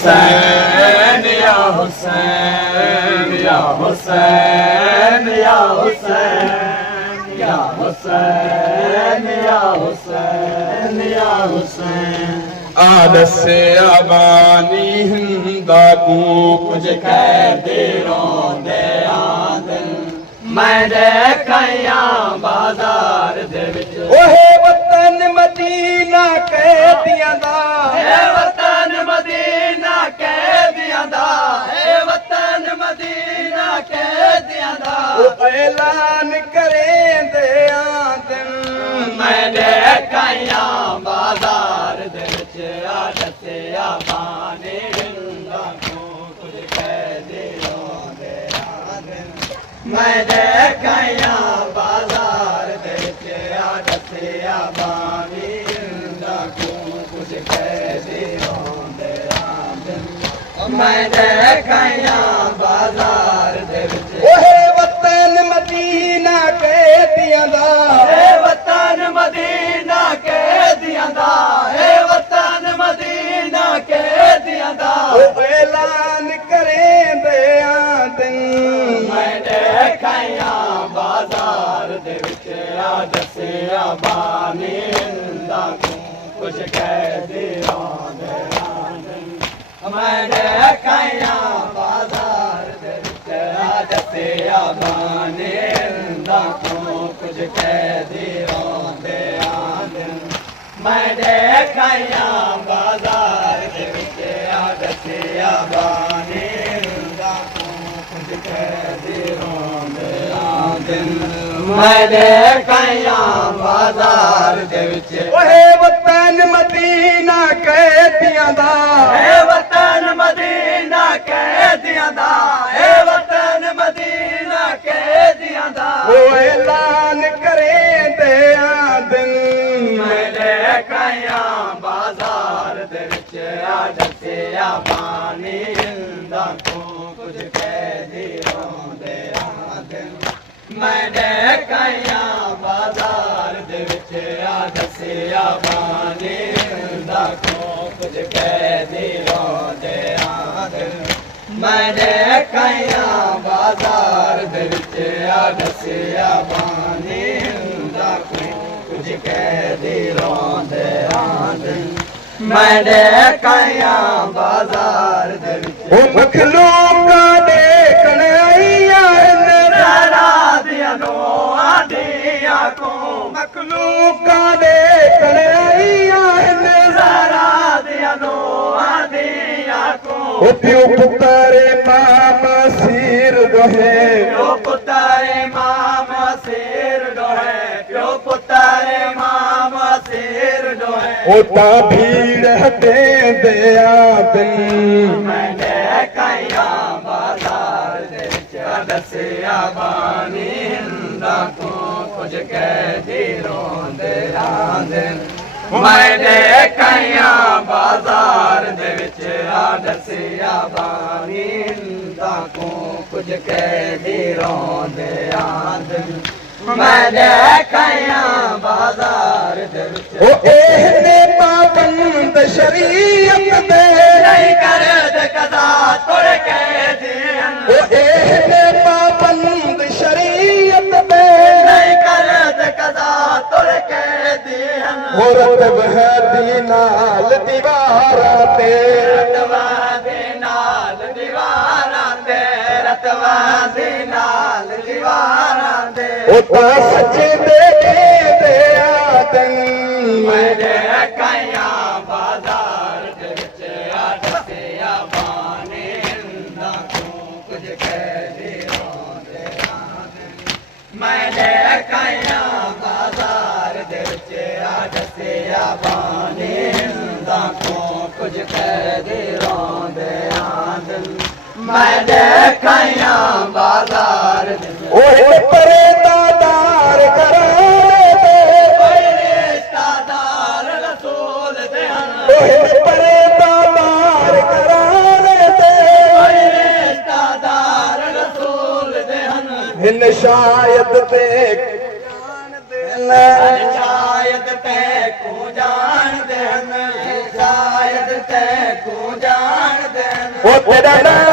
हुसैन या हुसैन या हुसैन या हुसैन या हुसैन या हुसैन या हुसैन आदस अबानी हिंदा को कुछ कह दे रोंदे आदन मैं देखया बाजार दे विच ओहे वतन मदीना कैदियां दा है वतन मदीना कैदियां दा है वतन मदीना कैदियां दा ऐलान करेंदे आदन मैं देखया बाजार दे विच आदसिया बाने हिंदा को कुछ कह दे रोंदे आदन मैं देखया बाजार दे विच आदसिया बाने हिंदा को कुछ कह दे रोंदे आदन मैं देखया बाजार दे विच ओहे वतन मदीना कैदियां दा है वतन मदीना कैदियां दा है वतन मदीना कैदियां दा ऐलान करेंदे आदन मैं देखया बाजार दे विच आदसिया बानी हिंदा को कुछ कह दे रोंदे आदन मैं देखया बाजार दे विच आदसिया बानी हिंदा को कुछ कह दे रोंदे आदन मैं देखया बाजार दे विच आदसिया बानी हिंदा को कुछ कह दे रोंदे आदन मैं देखया बाजार दे विच ओहे वतन मदीना कैदियां दा है वतन मदीना कैदियां दा है वतन मदीना कैदियां दा ओ ऐलान करेंदे आदन मैं देखया बाजार दे विच आदसिया बानी हिंदा को कुछ कह दे रोंदे आदन मैं देखया बाजार दे विच आदसिया बानी हिंदा को कुछ कह दे रोंदे आदन मैं देखया बाजार दे विच आदसिया बानी हिंदा को कुछ कह दे रोंदे आदन मैं देखया बाजार दे विच ओ मखलूका देखण आईया नो आदिया को मखलूका देखण आईया दिया नो आदिया को ओ प्यो पुतारे मामा सिर दोहे प्यो पुतारे मामा सिर दोहे प्यो पुतारे मामा सिर दोहे ओ ता भीड़ हटे दे आदन मैं देखया बाजार दे विच आदसिया बानी हिंदा को कुछ कह दे रोंदे आदन मैं देखया बाजार दे विच आदसिया बानी हिंदा को कुछ कह दे रोंदे आदन मैं देखया बाजार दे विच ओ एहने पाबंद शरीयत दे नहीं कर दे कदा तोड़ के दियन ओ एहने पाबंद शरीयत दे नहीं कर दे कदा तोड़ के दियन ओ रतब है दीनाल दीवारा ते रतवा दीनाल दीवारा ते रतवा दीनाल दीवारा ते ओ ता सच्चे दे आदन मैं देखया बाजार दे विच आदसिया बानी हिंदा को कुछ कह दे रोंदे आदन मैं देखया बाजार दे विच आदसिया बानी हिंदा को कुछ कह दे रोंदे आदन मैं देखया बाजार दे ओए परेदादार कराने दे कोई रिश्तेदार रसूल दे ओए परेदादार कराने दे कोई रिश्तेदार रसूल दे हिन शायद ते जान दे शायद ते को जान दे शायद ते को जान दे ਉਹ ਤੇਰਾ ਨਾਮ